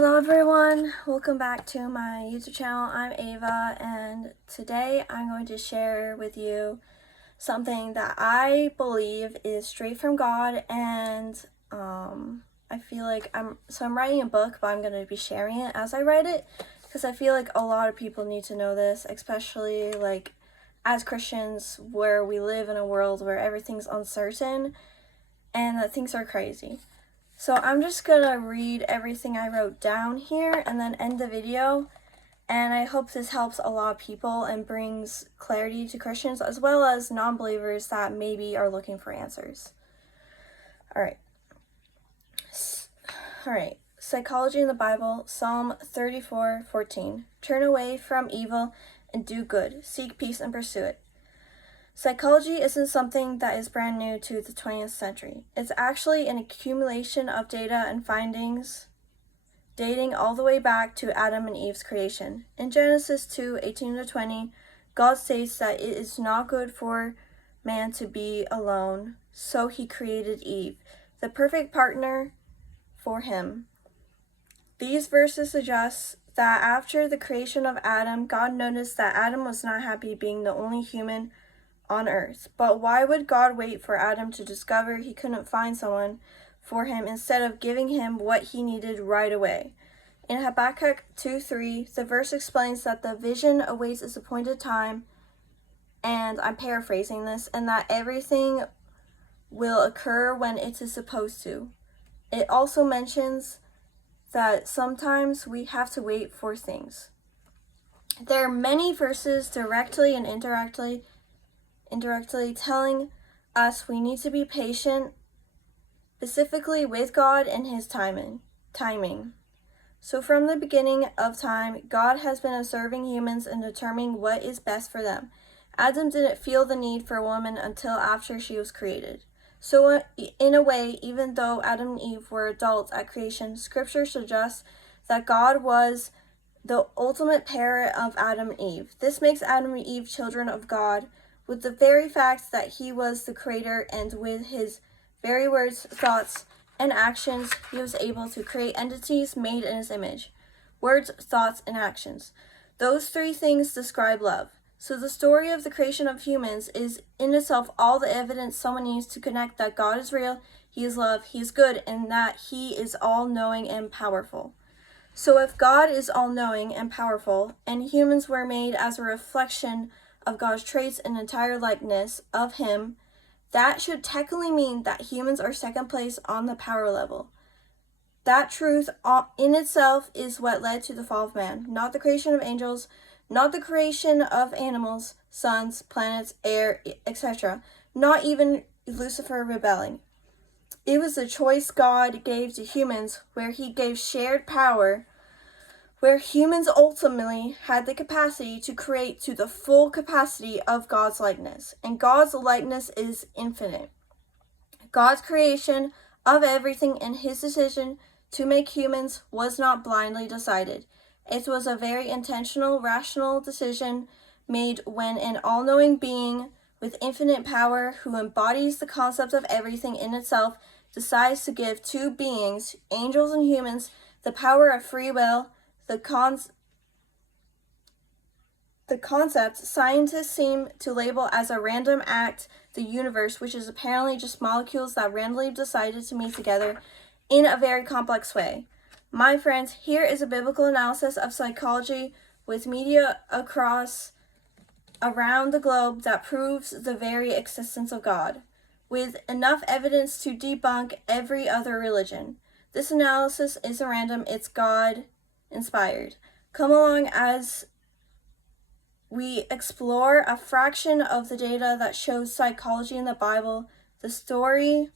Hello everyone, welcome back to my YouTube channel. I'm Ava, and today I'm going to share with you something that I believe is straight from God, and I feel like I'm writing a book, but I'm going to be sharing it as I write it because I feel like a lot of people need to know this, especially like as Christians, where we live in a world where everything's uncertain and that things are crazy. So I'm just gonna read everything I wrote down here and then end the video, and I hope this helps a lot of people and brings clarity to Christians as well as non-believers that maybe are looking for answers. Alright, Psychology in the Bible, Psalm 34:14. Turn away from evil and do good, seek peace and pursue it. Psychology isn't something that is brand new to the 20th century. It's actually an accumulation of data and findings dating all the way back to Adam and Eve's creation. In Genesis 2:18-20, God states that it is not good for man to be alone, so he created Eve, the perfect partner for him. These verses suggest that after the creation of Adam, God noticed that Adam was not happy being the only human on earth. But why would God wait for Adam to discover he couldn't find someone for him instead of giving him what he needed right away? In Habakkuk 2:3, the verse explains that the vision awaits its appointed time, and I'm paraphrasing this, and that everything will occur when it is supposed to. It also mentions that sometimes we have to wait for things. There are many verses directly and indirectly telling us we need to be patient, specifically with God and his timing. So from the beginning of time, God has been observing humans and determining what is best for them. Adam didn't feel the need for a woman until after she was created. So in a way, even though Adam and Eve were adults at creation, Scripture suggests that God was the ultimate parent of Adam and Eve. This makes Adam and Eve children of God, with the very fact that he was the creator, and with his very words, thoughts, and actions, he was able to create entities made in his image. Words, thoughts, and actions. Those three things describe love. So the story of the creation of humans is in itself all the evidence someone needs to connect that God is real, he is love, he is good, and that he is all-knowing and powerful. So if God is all-knowing and powerful, and humans were made as a reflection of God's traits and entire likeness of him, that should technically mean that humans are second place on the power level. That truth in itself is what led to the fall of man, not the creation of angels, not the creation of animals, suns, planets, air, etc., not even Lucifer rebelling. It was the choice God gave to humans, where he gave shared power, where humans ultimately had the capacity to create to the full capacity of God's likeness. And God's likeness is infinite. God's creation of everything and his decision to make humans was not blindly decided. It was a very intentional, rational decision made when an all-knowing being with infinite power, who embodies the concept of everything in itself, decides to give two beings, angels and humans, the power of free will. The concept scientists seem to label as a random act, the universe, which is apparently just molecules that randomly decided to meet together in a very complex way. My friends, here is a biblical analysis of psychology with media around the globe that proves the very existence of God, with enough evidence to debunk every other religion. This analysis isn't random, it's God-inspired. Come along as we explore a fraction of the data that shows psychology in the Bible, the story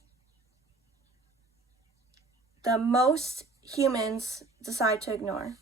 the most humans decide to ignore.